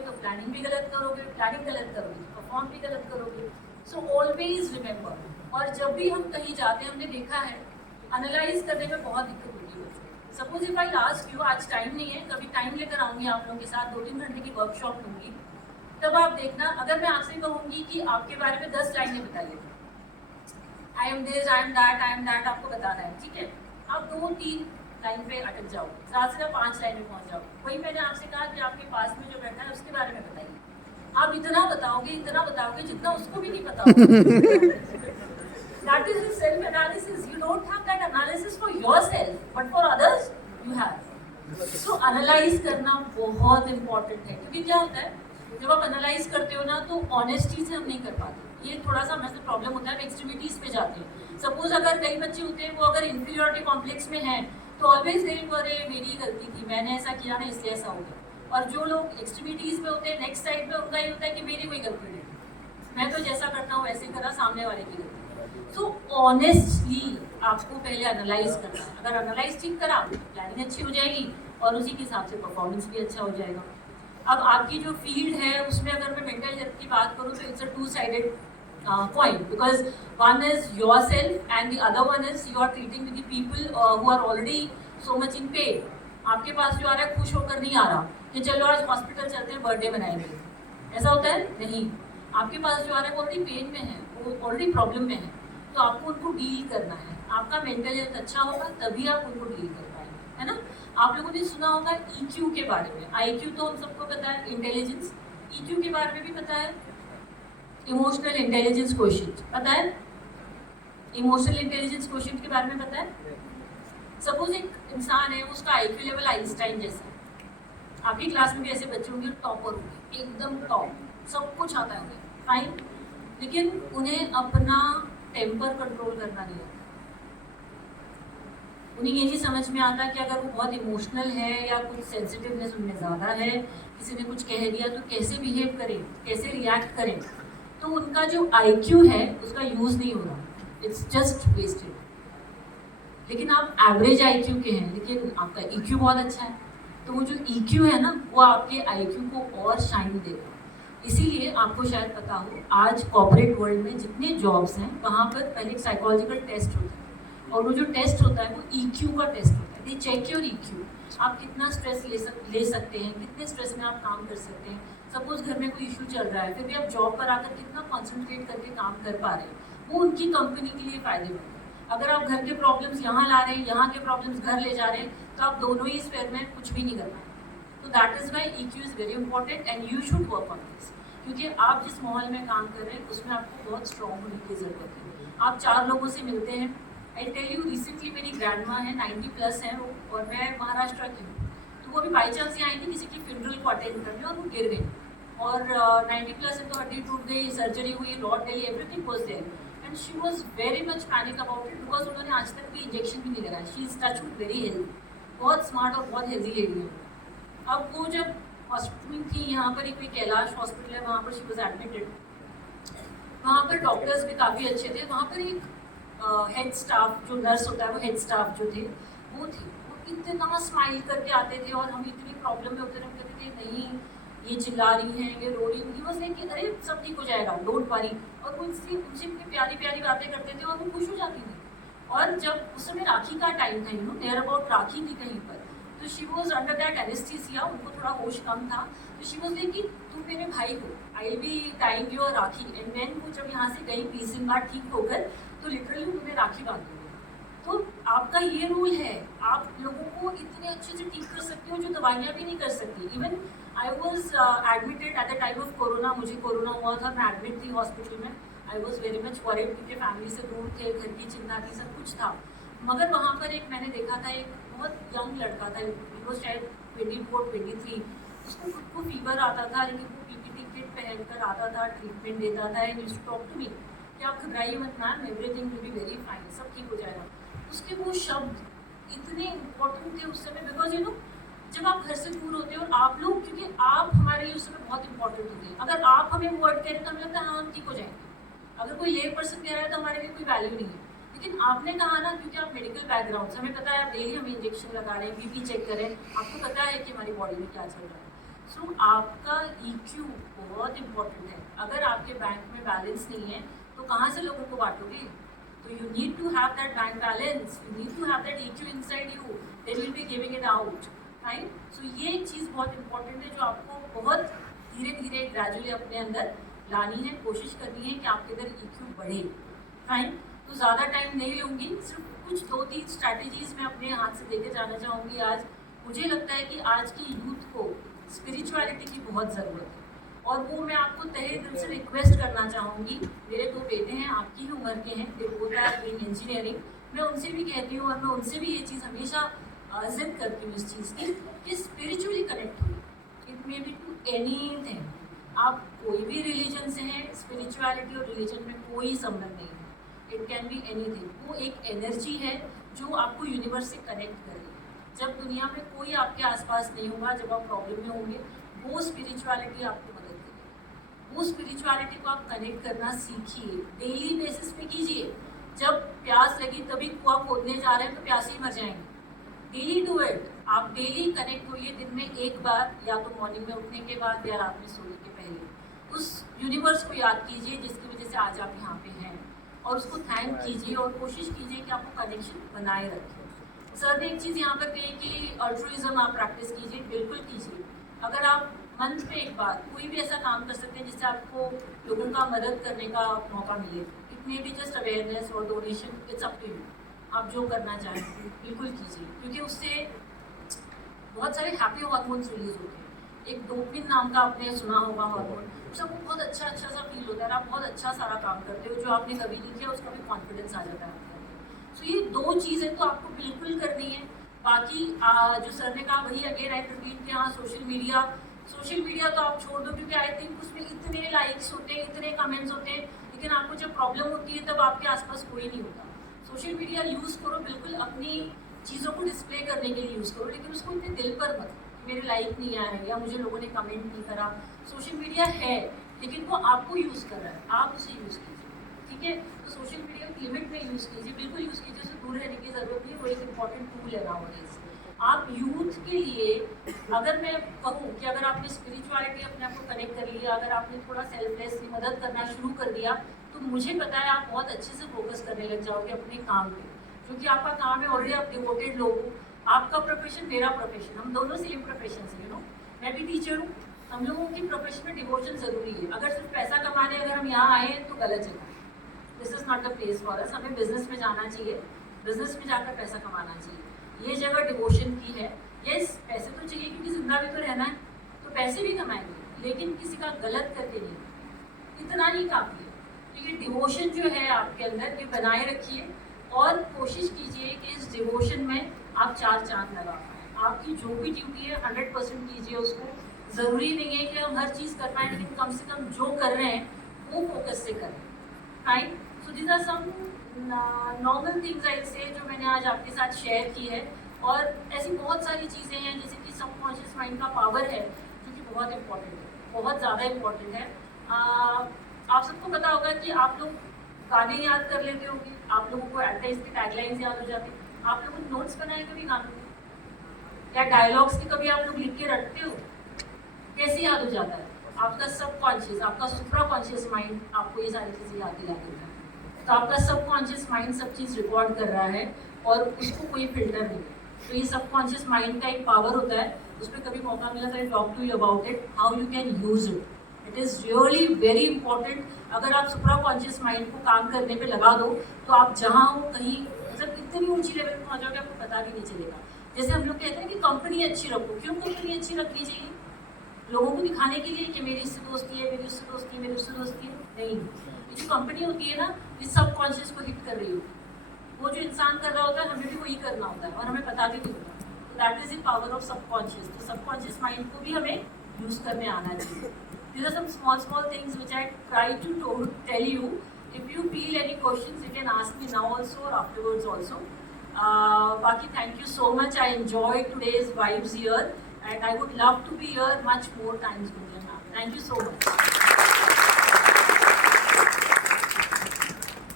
करोगे तो प्लानिंग भी गलत करोगे, प्लानिंग गलत करोगे तो परफॉर्म भी गलत करोगे। सो ऑलवेज रिमेंबर, और जब भी हम कहीं जाते हैं हमने देखा है एनालाइज करने में बहुत दिक्कत होती है। Suppose if I last you, आज टाइम नहीं है, कभी टाइम लेकर आऊँगी आप लोगों के साथ, 2-3 घंटे की वर्कशॉप लूँगी, तब आप देखना अगर मैं आपसे कहूँगी कि आपके बारे में 10 लाइनें बताइए, I am this, I am that, आपको बताना है, ठीक है। आप 2-3 लाइन पे अटक जाओ, ज़्यादा से ज़्यादा 5 लाइन में पहुँच जाओ। वही मैंने आपसे कहा कि आपके पास में जो बैठा है उसके बारे में बताइए, आप इतना बताओगे जितना उसको भी नहीं पता होगा। That is the self-analysis. You don't have that analysis for yourself, but for others you have. So analyze करना बहुत important है, क्योंकि क्या होता है जब आप एनालाइज करते हो ना तो ऑनेस्टी से हम नहीं कर पाते। ये थोड़ा सा हमारे प्रॉब्लम होता है, हम एक्सट्रीमिटीज पे जाते हैं। सपोज अगर कई बच्चे होते हैं वो अगर इंफीरियरिटी कॉम्प्लेक्स में हैं तो ऑलवेज देख अरे मेरी गलती थी, मैंने ऐसा किया ना इसलिए ऐसा हो गया। और जो लोग एक्सट्रीमिटीज में होते हैं नेक्स्ट साइड में उनका ये होता है कि मेरी कोई गलती नहीं, मैं तो जैसा करता हूँ वैसे करा, सामने वाले की गलती। सो ऑनेस्टली आपको पहले एनालाइज करना है। अगर एनालाइज ठीक करा प्लानिंग अच्छी हो जाएगी और उसी के हिसाब से परफॉर्मेंस भी अच्छा हो जाएगा। अब आपकी जो फील्ड है उसमें अगर मैं मेंटल हेल्थ की बात करूँ तो it's a 2-sided coin, because one is yourself and the other one is you are treating with the people who are already so much in pain. आपके पास जो आ रहा है खुश होकर नहीं आ रहा कि चलो आज हॉस्पिटल चलते हैं बर्थडे मनाएंगे, ऐसा होता है नहीं। आपके पास जो आ रहा है वो ऑलरेडी पेन में है, वो ऑलरेडी प्रॉब्लम में है, तो आपको उनको डील करना है। आपका मेंटल हेल्थ अच्छा होगा तभी आप उनको डील कर पाएंगे, है ना। आप लोगों ने सुना होगा EQ के बारे में, IQ तो हम सबको पता है, इंटेलिजेंस। EQ के बारे में भी पता है, इमोशनल इंटेलिजेंस क्वोशिएंट पता है, इमोशनल इंटेलिजेंस क्वोशिएंट के बारे में पता है। सपोज एक इंसान है, उसका IQ लेवल आइंस्टाइन जैसा है, आपकी क्लास में भी ऐसे बच्चे होंगे टॉपर होंगे, एकदम टॉप, सब कुछ आता है उन्हें, फाइन, लेकिन उन्हें अपना टेम्पर कंट्रोल करना नहीं आता। उन्हें यही समझ में आता है कि अगर वो बहुत इमोशनल है या कुछ सेंसिटिवनेस उनमें ज़्यादा है, किसी ने कुछ कह दिया तो कैसे बिहेव करें, कैसे रिएक्ट करें, तो उनका जो IQ है उसका यूज़ नहीं हो रहा, इट्स जस्ट वेस्टेड। लेकिन आप एवरेज IQ के हैं लेकिन आपका EQ बहुत अच्छा है, तो वो जो EQ है ना वो आपके IQ को और शाइन देगा। इसीलिए आपको शायद पता हो आज कॉर्पोरेट वर्ल्ड में जितने जॉब्स हैं वहाँ पर पहले एक साइकोलॉजिकल टेस्ट होता है, और वो जो टेस्ट होता है वो EQ का टेस्ट होता है। दे चेक योर EQ, आप कितना स्ट्रेस ले सकते हैं, कितने स्ट्रेस में आप काम कर सकते हैं। सपोज घर में कोई इशू चल रहा है फिर भी आप जॉब पर आकर कितना कॉन्सेंट्रेट करके काम कर पा रहे हैं, वो उनकी कंपनी के लिए फायदेमंद है। अगर आप घर के प्रॉब्लम्स यहाँ ला रहे हैं, यहाँ के प्रॉब्लम्स घर ले जा रहे हैं, तो आप दोनों ही स्फेयर में कुछ भी नहीं कर पाएंगे। तो that is why EQ is very important and you should work on this, क्योंकि आप जिस माहौल में काम कर रहे हैं उसमें आपको बहुत स्ट्रॉन्ग होने की ज़रूरत है। आप 4 लोगों से मिलते हैं, आई टेल यू रिसेंटली मेरी ग्रैंड माँ है, 90+ है वो, और मैं महाराष्ट्र की हूँ, तो वो भी बाई चांस ही आई थी किसी की फ्यूनरल को अटेंड करने और वो गिर गई, और 90+ है तो हड्डी टूट गई, सर्जरी हुई, रॉड डली, everything was there and she was very much panic about it, because उन्होंने आज तक भी इंजेक्शन भी नहीं लगाया। She is touch with very healthy, बहुत स्मार्ट और बहुत हेल्दी लेडी है। अब वो जब हॉस्पिटल में थी, यहाँ पर एक कोई कैलाश हॉस्पिटल है, वहाँ पर शी वाज एडमिटेड, वहाँ पर डॉक्टर्स भी काफ़ी अच्छे थे, वहाँ पर एक हेड स्टाफ जो नर्स होता है वो हेड स्टाफ जो थे वो थी, वो इतना स्माइल करके आते थे, और हम इतनी प्रॉब्लम में होते रहे, कहते थे नहीं ये चिल्ला रही हैं, ये रो रही हैं, बस कि अरे सब ठीक हो जाएगा, डोंट वरी, और वो उनसे इतनी प्यारी प्यारी बातें करते थे और वो खुश हो जाती थी। और जब उस समय राखी का टाइम था, नियर अबाउट राखी थी कहीं पर, तो she was under that anaesthesia, उनको थोड़ा होश कम था, तो शी वॉज लाइक कि तुम मेरे भाई हो, I be tying your rakhi, and then वो जब यहाँ से गई 20 दिन बाद ठीक होकर, तो लिटरली उन्हें राखी बांध दी। तो आपका ये रूल है, आप लोगों को इतने अच्छे से ठीक कर सकते हो जो दवाइयाँ भी नहीं कर सकती। Even I was admitted at the time of corona, मुझे कोरोना हुआ था, मैं एडमिट थी हॉस्पिटल में, I was very much worried क्योंकि फैमिली से दूर थे, घर की चिंता थी, सब कुछ था। मगर वहाँ पर एक मैंने देखा था, एक बहुत यंग लड़का था, वो शायद 24-23, उसको खुद को फीवर आता था, लेकिन वो PPT किट पहनकर आता था, ट्रीटमेंट देता था, and used to talk to me कि आप घबराइए मत ma'am, everything will be very fine, सब ठीक हो जाएगा। उसके वो शब्द इतने इम्पोर्टेंट थे उस समय, बिकॉज यू नो जब आप घर से दूर होते हो और आप लोग, क्योंकि आप हमारे लिए उस समय बहुत इंपॉर्टेंट होते हैं, अगर आप हमें वर्ड कह रहे हैं तो हमें लगता है हाँ हम ठीक हो जाएंगे, अगर कोई ले पर्सन कह रहा है तो हमारे लिए कोई वैल्यू नहीं है। लेकिन आपने कहा ना, क्योंकि आप मेडिकल बैकग्राउंड से, हमें पता है आप डेली हमें इंजेक्शन लगा रहे हैं, BP चेक करें, आपको पता है कि हमारी बॉडी में क्या चल रहा है। सो आपका EQ बहुत इम्पोर्टेंट है। अगर आपके बैंक में बैलेंस नहीं है तो कहाँ से लोगों को बांटोगे? तो you need to have that bank balance, you need to have that EQ inside you, they will be giving it out, right? So ये चीज़ बहुत इंपॉर्टेंट है जो आपको बहुत धीरे धीरे ग्रेजुअली अपने अंदर लानी है, कोशिश करनी है कि आपके अंदर EQ बढ़े, राइट? तो ज़्यादा टाइम नहीं लूँगी, सिर्फ कुछ 2-3 स्ट्रैटेजीज मैं अपने हाथ से देके जाना चाहूँगी आज। मुझे लगता है कि आज की यूथ को स्पिरिचुअलिटी की बहुत ज़रूरत है और वो मैं आपको तहे दिल से रिक्वेस्ट करना चाहूँगी। मेरे 2 बेटे हैं, आपकी ही उम्र के हैं, they both are in engineering. मैं उनसे भी कहती हूँ और मैं उनसे भी ये चीज़ हमेशा जिद करती हूँ इस चीज़ की कि स्पिरिचुअली कनेक्ट हुई। It may be to anything, आप कोई भी रिलीजन से हैं, स्पिरिचुअलिटी और रिलीजन में कोई संबंध नहीं है। It can be anything. वो एक एनर्जी है जो आपको यूनिवर्स से कनेक्ट करेगी। जब दुनिया में कोई आपके आसपास नहीं होगा, जब आप प्रॉब्लम में होंगे, वो स्पिरिचुअलिटी आपको मदद करेगी। वो स्पिरिचुअलिटी को आप कनेक्ट करना सीखिए, डेली बेसिस पे कीजिए। जब प्यास लगी तभी कुआं खोदने जा रहे हैं तो प्यासे ही मर जाएंगे। Daily do it. आप डेली कनेक्ट होइए दिन में एक बार, या तो मॉर्निंग में उठने के बाद या रात में सोने के पहले। उस यूनिवर्स को याद कीजिए जिसकी वजह से आज आप यहाँ पे हैं और उसको थैंक कीजिए और कोशिश कीजिए कि आपको कनेक्शन बनाए रखें। सर ने एक चीज़ यहाँ पर कही कि अल्ट्रुइज्म आप प्रैक्टिस कीजिए, बिल्कुल कीजिए। अगर आप मंथ पे एक बार कोई भी ऐसा काम कर सकते हैं जिससे आपको लोगों का मदद करने का मौका मिले, it may be just awareness और donation, it's up to you. आप जो करना चाहें बिल्कुल कीजिए, क्योंकि उससे बहुत सारे हैप्पी हार्मोन्स रिलीज होते हैं। एक डोपामिन नाम का आपने सुना होगा हार्मोन, सबको बहुत अच्छा सा फील होता है, आप बहुत अच्छा सारा काम करते हो, जो आपने कभी नहीं किया उसका भी कॉन्फिडेंस आ जाता है। सो ये 2 चीज़ें तो आपको बिल्कुल करनी है। बाकी जो सर ने कहा वही अगेन आई रिपीट कि हाँ, सोशल मीडिया तो आप छोड़ दो, क्योंकि आई थिंक उसमें इतने लाइक्स होते हैं, इतने कमेंट्स होते हैं, लेकिन आपको जब प्रॉब्लम होती है तब आपके आसपास कोई नहीं होता। सोशल मीडिया यूज़ करो, बिल्कुल अपनी चीज़ों को डिस्प्ले करने के लिए यूज़ करो, लेकिन उसको इतने दिल पर मत, मेरे लाइक नहीं आए या मुझे लोगों ने कमेंट नहीं करा। सोशल मीडिया है लेकिन वो आपको यूज़ कर रहा है, आप उसे यूज़ कीजिए, ठीक है? तो सोशल मीडिया की लिमिट में यूज़ कीजिए, बिल्कुल यूज़ कीजिए, उससे दूर रहने की ज़रूरत नहीं है। वो एक इंपॉर्टेंट टूल है नाउअडेज़। आप यूथ के लिए अगर मैं कहूँ कि अगर आपने स्पिरिचुअलिटी अपने आप को कनेक्ट कर लिया, अगर आपने थोड़ा सेल्फलेसली मदद करना शुरू कर दिया, तो मुझे पता है आप बहुत अच्छे से फोकस करने लग जाओगे अपने काम पे, क्योंकि आपका काम है ऑलरेडी, आप डिवोटेड लोग हो। आपका प्रोफेशन, मेरा प्रोफेशन, हम दोनों सेम प्रोफेशन से, यू नो। मैं भी टीचर हूँ। हम लोगों की प्रोफेशन में डिवोशन ज़रूरी है। अगर सिर्फ पैसा कमाने अगर हम यहाँ आए हैं तो गलत जगह, this is not the place for us. हमें बिजनेस में जाना चाहिए, बिजनेस में जाकर पैसा कमाना चाहिए। ये जगह डिवोशन की है। यस, पैसे तो चाहिए क्योंकि जिंदा भी तो रहना है, तो पैसे भी कमाएंगे, लेकिन किसी का गलत करके नहीं, इतना ही काफ़ी है। तो ये डिवोशन जो है आपके अंदर, ये बनाए रखिए और कोशिश कीजिए कि इस डिवोशन में आप 4 चांद लगा पाएँ। आपकी जो भी ड्यूटी है 100% कीजिए उसको। ज़रूरी नहीं है कि हम हर चीज़ कर पाएँ, लेकिन कम से कम जो कर रहे हैं वो फोकस से करें, right? So these are some normal things I say जो मैंने आज आपके साथ शेयर की है। और ऐसी बहुत सारी चीज़ें हैं जैसे कि सबकॉन्शियस माइंड का पावर है, जो कि बहुत इम्पॉर्टेंट है, बहुत ज़्यादा इम्पॉर्टेंट है। आप सबको पता होगा कि आप लोग गाने याद कर लेते होंगे, आप लोगों को एडवर्टाइज की टैगलाइंस याद हो जाती है। आप लोगों ने नोट्स बनाए कभी गानों के या डायलॉग्स के, कभी आप लोग लिख के रखते हो? कैसे याद हो जाता है? आपका सबकॉन्शियस, आपका सुप्रा कॉन्शियस माइंड आपको ये सारी चीज़ें याद दिला देता है। तो आपका सबकॉन्शियस माइंड सब चीज़ रिकॉर्ड कर रहा है और उसको कोई फिल्टर नहीं है। तो ये सबकॉन्शियस माइंड का एक पावर होता है, उस पर कभी मौका मिला तो talk to you about it, how you can use it. It is really very important. अगर आप सुप्रा कॉन्शियस माइंड को काम करने पे लगा दो तो आप जहाँ हो कहीं, मतलब इतनी ऊंची लेवल पर पहुँच जाओगे आपको पता भी नहीं चलेगा। जैसे हम लोग कहते हैं कि कंपनी अच्छी रखो, क्यों कंपनी अच्छी रखनी चाहिए? लोगों को दिखाने के लिए कि मेरी इससे दोस्ती है, मेरी उससे दोस्ती है, मेरी उससे दोस्ती है? नहीं, ये जो कंपनी होती है ना, ये सबकॉन्शियस को हिट कर रही होती है। वो जो इंसान कर रहा होता है हमें भी वही करना होता है और हमें पता भी नहीं होता। तो that is the power of subconscious. तो सबकॉन्शियस माइंड को भी हमें यूज करने आना चाहिए। These are some small things which I try to tell you. If you feel any questions, you can ask me now also or afterwards also. Baki, thank you so much. I enjoyed today's vibes here, and I would love to be here much more times with you now. Thank you so much.